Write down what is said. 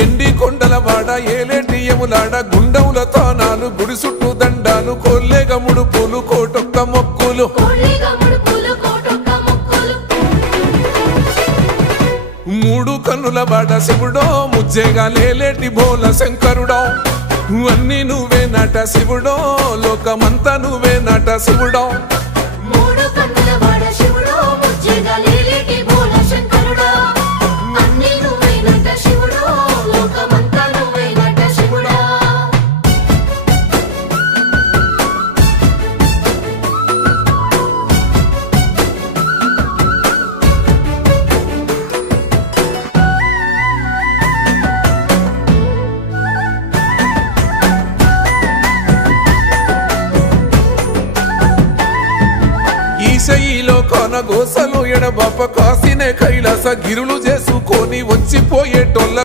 ఎండి కొండల వాడ ఏలేటి యములాడ గుండముల తానాలు గుడి చుట్టూ దండాలు కొల్లేగ ముడుపులు కోటొక్క మొక్కులు మూడు కన్నుల వాడ శివుడో ముజ్జేగా లేలేటి భోల శంకరుడో అన్ని నువ్వే నట శివుడో లోకమంతా నువ్వే నట శివుడో ఈశయిలో కొన గోసలు ఎడబాప కాసినే కైలాస గిరులు చేసుకొని వచ్చిపోయేటోళ్ళ